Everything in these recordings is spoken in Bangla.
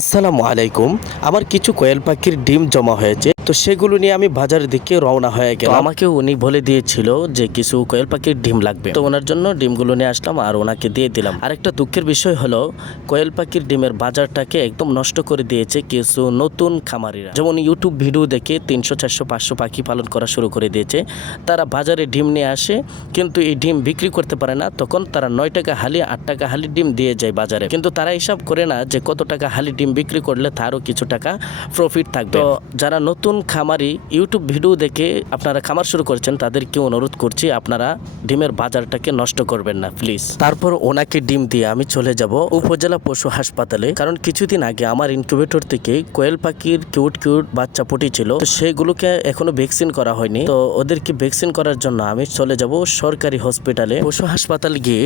আসসালামু আলাইকুম। আমার কিছু কোয়েল পাখির ডিম জমা হয়েছে, তো সেগুলো নিয়ে আমি বাজারের দিকে রওনা হয়ে গেলাম। আমাকে উনি বলে দিয়েছিল যে কিছু কোয়েল পাখির ডিম লাগবে, তো ওনার জন্য ডিমগুলো নিয়ে আসলাম আর ওনাকে দিয়ে দিলাম। আরেকটা দুঃখের বিষয় হলো কোয়েল পাখির ডিমের বাজারটাকে একদম নষ্ট করে দিয়েছে কিছু নতুন খামারিরা। যেমন ইউটিউব ভিডিও দেখে 300 400 500 পাখি পালন করা শুরু করে দিয়েছে। তারা বাজারে ডিম নিয়ে আসে, কিন্তু এই ডিম বিক্রি করতে পারে না। তখন তারা 9 টাকা হালি 8 টাকা হালি ডিম দিয়ে যায় বাজারে, কিন্তু তারা হিসাব করে না যে কত টাকা হালি ডিম বিক্রি করলে তারও কিছু টাকা প্রফিট থাকবে। তো যারা নতুন খামারি ইউটিউব ভিডিও দেখে আপনারা খামার শুরু করছেন, তাদেরকে অনুরোধ করছি আপনারা ডিমের বাজারটাকে নষ্ট করবেন না প্লিজ। তারপর ওনাকে ডিম দিয়ে আমি চলে যাব উপজেলা পশু হাসপাতালে, কারণ কিছুদিন আগে আমার ইনকিউবেটর থেকে কোয়েল পাখির কিউট কিউট বাচ্চা ফুটেছিল, তো সেগুলোকে এখনো ভ্যাকসিন করা হয়নি। তো ওদেরকে ভ্যাকসিন করার জন্য আমি চলে যাব সরকারি হসপিটালে। পশু হাসপাতাল গিয়ে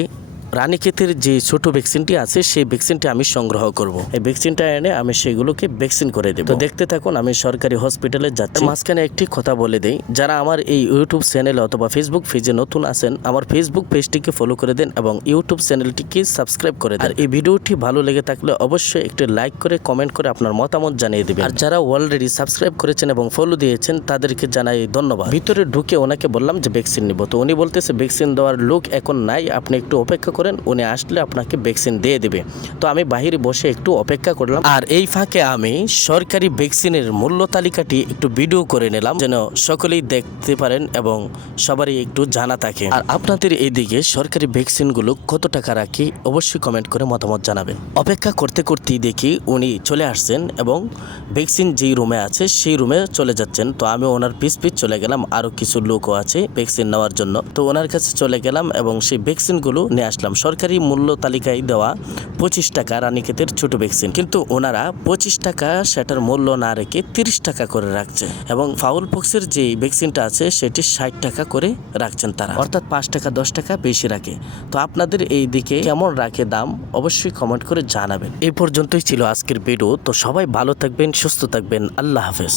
রানীক্ষেতের যে ছোট ভ্যাকসিনটি আছে সেই ভ্যাকসিনটি আমি সংগ্রহ করব। এই ভ্যাকসিনটা এনে আমি সেগুলোকে ভ্যাকসিন করে দেব। তো দেখতে থাকুন, আমি সরকারি হসপিটালে যাচ্ছি। মাঝখানে একটি কথা বলে দেই, যারা আমার এই ইউটিউব চ্যানেলে অথবা ফেসবুক পেজে নতুন আছেন, আমার ফেসবুক পেজটিকে ফলো করে দেন এবং ইউটিউব চ্যানেলটিকে সাবস্ক্রাইব করে দেন। আর এই ভিডিওটি ভালো লেগে থাকলে অবশ্যই একটি লাইক করে কমেন্ট করে আপনার মতামত জানিয়ে দিবেন। আর যারা অলরেডি সাবস্ক্রাইব করেছেন এবং ফলো দিয়েছেন তাদেরকে জানাই ধন্যবাদ। ভিতরে ঢুকে ওনাকে বললাম যে ভ্যাকসিন নিব, তো উনি বলতেছে ভ্যাকসিন দেওয়ার লোক এখন নাই, আপনি একটু অপেক্ষা করেন, উনি আসলে আপনাকে ভ্যাকসিন দিয়ে দিবে। তো আমি বাহিরে বসে একটু অপেক্ষা করলাম, আর এই ফাঁকে আমি সরকারি ভ্যাকসিনের মূল্য তালিকাটি একটু ভিডিও করে নিলাম, যেন সকলেই দেখতে পারেন এবং সবারই একটু জানা থাকে। আর আপনাদের এইদিকে সরকারি ভ্যাকসিনগুলো কত টাকা রাখি অবশ্যই কমেন্ট করে মতামত জানাবেন। অপেক্ষা করতে করতেই দেখি উনি চলে আসছেন এবং ভ্যাকসিন যেই রুমে আছে সেই রুমে চলে যাচ্ছেন। তো আমি ওনার পিছ চলে গেলাম, আরো কিছু লোকও আছে ভ্যাকসিন নেওয়ার জন্য। তো ওনার কাছে চলে গেলাম এবং সেই ভ্যাকসিনগুলো নিয়ে আসলাম। সরকারি মূল্য তালিকায় দেওয়া 25 টাকা রানীক্ষেতের ছোট ভ্যাকসিন, কিন্তু ওনারা 25 টাকা সেটার মূল্য না রেখে 30 টাকা করে রাখছে এবং ফাউল পক্সের যে ভ্যাকসিনটা আছে সেটি 60 টাকা করে রাখছেন তারা, অর্থাৎ 5 টাকা 10 টাকা বেশি রাখে। তো আপনাদের এই দিকে কেমন রাখে দাম অবশ্যই কমেন্ট করে জানাবেন। এই পর্যন্তই ছিল আজকের ভিডিও। তো সবাই ভালো থাকবেন, সুস্থ থাকবেন, আল্লাহ হাফেজ।